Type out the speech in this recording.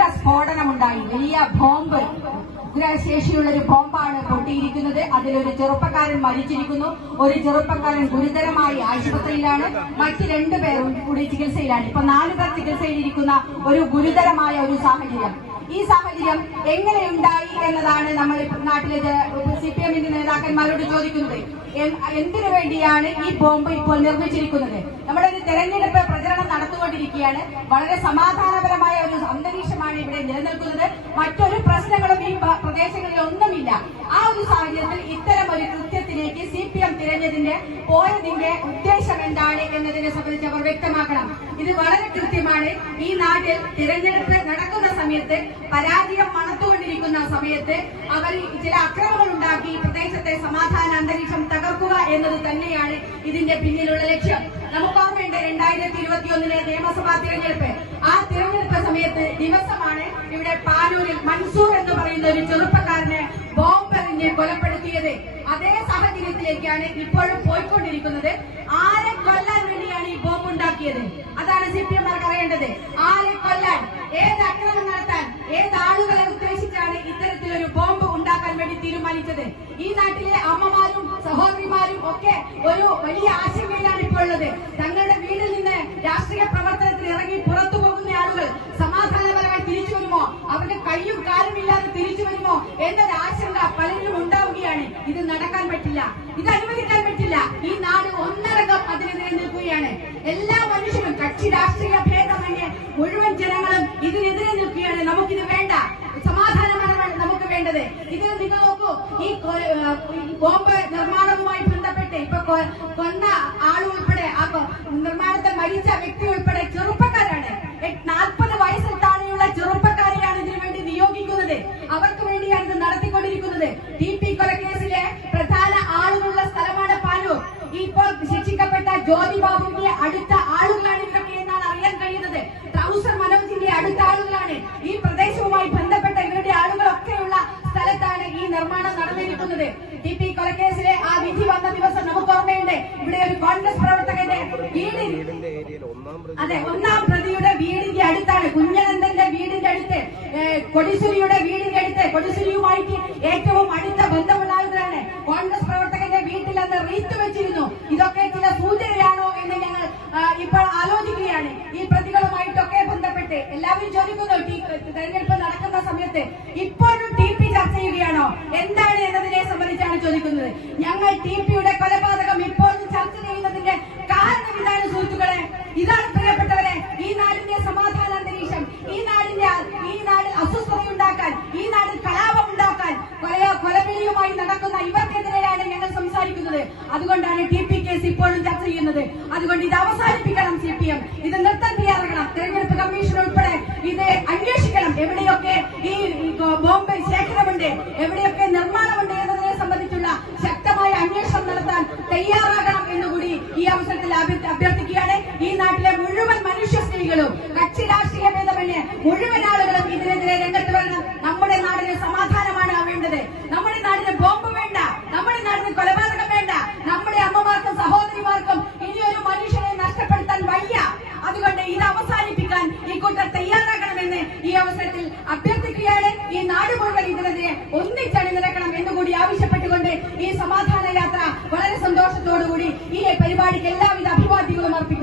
ഉഗ്ര സ്ഫോടനമുണ്ടായി. വലിയ ബോംബ് ഉഗ്രശേഷിയുള്ള ഒരു ബോംബാണ് പൊട്ടിയിരിക്കുന്നത്. അതിലൊരു ചെറുപ്പക്കാരൻ മരിച്ചിരിക്കുന്നു. ഒരു ചെറുപ്പക്കാരൻ ഗുരുതരമായി ആശുപത്രിയിലാണ്. മറ്റ് രണ്ടുപേരും കൂടി ചികിത്സയിലാണ്. ഇപ്പൊ നാലു പേർ ചികിത്സയിലിരിക്കുന്ന ഒരു ഗുരുതരമായ ഒരു സാഹചര്യം. ഈ സാഹചര്യം എങ്ങനെയുണ്ടായി എന്നതാണ് നമ്മൾ നാട്ടിലെ സി പി എമ്മിന്റെ നേതാക്കന്മാരോട് ചോദിക്കുന്നത്. എന്തിനു വേണ്ടിയാണ് ഈ ബോംബ് ഇപ്പോൾ നിർമ്മിച്ചിരിക്കുന്നത്? നമ്മുടെ ഒരു തെരഞ്ഞെടുപ്പ് പ്രചരണം നടത്തുകൊണ്ടിരിക്കുകയാണ് വളരെ സമാധാനപരമായ ഒരു അന്തരീക്ഷമാണ് ഇവിടെ നിലനിൽക്കുന്നത് മറ്റൊരു പ്രശ്നങ്ങളും ഈ പ- പ്രദേശങ്ങളിൽ ഒന്നുമില്ല ആ ഒരു സാഹചര്യത്തിൽ ഇത്തരം ഒരു കൃത്യത്തിലേക്ക് സി തിരഞ്ഞതിന്റെ പോയതിന്റെ ഉദ്ദേശം എന്താണ് എന്നതിനെ സംബന്ധിച്ച് അവർ വ്യക്തമാക്കണം. ഇത് വളരെ കൃത്യമാണ്. ഈ നാട്ടിൽ തിരഞ്ഞെടുപ്പ് നടക്കുന്ന സമയത്ത് പരാജയം മണത്തുകൊണ്ടിരിക്കുന്ന സമയത്ത് അവർ ചില അക്രമങ്ങൾ ഉണ്ടാക്കി പ്രദേശത്തെ സമാധാന അന്തരീക്ഷം തകർക്കുക എന്നത് തന്നെയാണ് ഇതിന്റെ പിന്നിലുള്ള ലക്ഷ്യം. നമുക്ക് ഓർമ്മയുണ്ട് രണ്ടായിരത്തി ഇരുപത്തി ഒന്നിലെ നിയമസഭാ തിരഞ്ഞെടുപ്പ്. ആ തിരഞ്ഞെടുപ്പ് സമയത്ത് ദിവസമാണ് ഇവിടെ പാനൂരിൽ മൻസൂർ എന്ന് പറയുന്ന ഒരു ചെറുപ്പക്കാരനെ ബോംബെറിഞ്ഞ് എറിഞ്ഞ് കൊലപ്പെടുത്തിയത് അതേ സാഹചര്യത്തിലേക്കാണ് ഇപ്പോഴും പോയിക്കൊണ്ടിരിക്കുന്നത്. ആരെ കൊല്ലാൻ വേണ്ടിയാണ് ഈ ബോംബ് ഉണ്ടാക്കിയത്? അതാണ് സി പി എംമാർക്ക് അറിയേണ്ടത്. ആരെ കൊല്ലാൻ ഏത് അക്രമം നടത്താൻ ഏത് ആളുകളെ ഉദ്ദേശിച്ചാണ് ഇത്തരത്തിലൊരു ബോംബ് ഉണ്ടാക്കാൻ വേണ്ടി തീരുമാനിച്ചത്? ഈ നാട്ടിലെ അമ്മമാരും സഹോദരിമാരും ഒക്കെ ഒരു വലിയ ആശങ്കയിലാണ് ഇപ്പോൾ ഉള്ളത്. തങ്ങളുടെ വീട്ടിൽ നിന്ന് രാഷ്ട്രീയ പറ്റില്ല. ഇത് അനുവദിക്കാൻ പറ്റില്ല. ഈ നാട് ഒന്നടങ്കം അതിനെതിരെ നിൽക്കുകയാണ് എല്ലാ മനുഷ്യരും കക്ഷി രാഷ്ട്രീയ ഭേദമന്യേ മുഴുവൻ ജനങ്ങളും ഇതിനെതിരെ നിൽക്കുകയാണ്. നമുക്കിത് വേണ്ട. സമാധാനപരമാണ് നമുക്ക് വേണ്ടത്. ഇത് നിങ്ങൾ നോക്കൂ. ഈ ബോംബ് നിർമ്മാണവുമായി ബന്ധപ്പെട്ട് ഇപ്പൊ കൊന്ന ആളുൾപ്പെടെ ആ നിർമ്മാണത്തെ മരിച്ച ടി പി കൊലക്കേസിലെ ആ വിധി വന്ന ദിവസം നമുക്ക് ഓർമ്മയുണ്ട്. ഇവിടെ ഒരു കോൺഗ്രസ് പ്രവർത്തകന്റെ വീട് വീടിന്റെ ഏരിയയിൽ ഒന്നാം അതെ ഒന്നാം പ്രതിയുടെ വീടിന്റെ അടുത്താണ്. കുഞ്ഞനന്ദന്റെ വീടിന്റെ അടുത്ത് കൊടിസുരിയുടെ വീടിന്റെ അടുത്ത്. കൊടിസുരിയുമായിട്ട് ഏറ്റവും അടുത്ത ബന്ധമുള്ള ആളുകളാണ് കോൺഗ്രസ് പ്രവർത്തകന്റെ വീട്ടിൽ അന്ന് റീത്ത് വെച്ചിരുന്നു. ഇതൊക്കെ ചില സൂചനയാണോ എന്ന് ഞങ്ങൾ ഇപ്പോൾ ആലോചിക്കുകയാണ്. ഈ പ്രതികളുമായിട്ടൊക്കെ ബന്ധപ്പെട്ട് എല്ലാവരും ചോദിക്കുന്നു. തെരഞ്ഞെടുപ്പ് നടക്കുന്ന സമയത്ത് ഇപ്പോഴും ടി പി ചർച്ച ചെയ്യുകയാണോ? എന്താണ് എന്നതിനെ ഞങ്ങൾ ടി പിയുടെ കൊലപാതകം ഇപ്പോഴും ചർച്ച ചെയ്യുന്നതിന്റെ കാരണം ഇതാണ് സുഹൃത്തുക്കളെ. ഇതാണ് പ്രിയപ്പെട്ടവരെ ഈ നാടിന്റെ സമാധാന അന്തരീക്ഷം ഈ നാടിന്റെ ഈ നാട് അസ്വസ്ഥത ഉണ്ടാക്കാൻ ഈ നാടിൽ കലാപം ഉണ്ടാക്കാൻ കൊലയോ കൊലവിളിയുമായി നടക്കുന്ന ഇവർക്കെതിരെയാണ് ഞങ്ങൾ സംസാരിക്കുന്നത്. അതുകൊണ്ടാണ് ടി പി കേസ് ഇപ്പോഴും ചർച്ച ചെയ്യുന്നത്. അതുകൊണ്ട് ഇത് അവസാനിപ്പിക്കണം സി പി എം. ഇത് നിർത്താൻ പരിപാടിക്ക് എല്ലാവിധ അഭിവാദ്യങ്ങളും അർപ്പിക്കുന്നു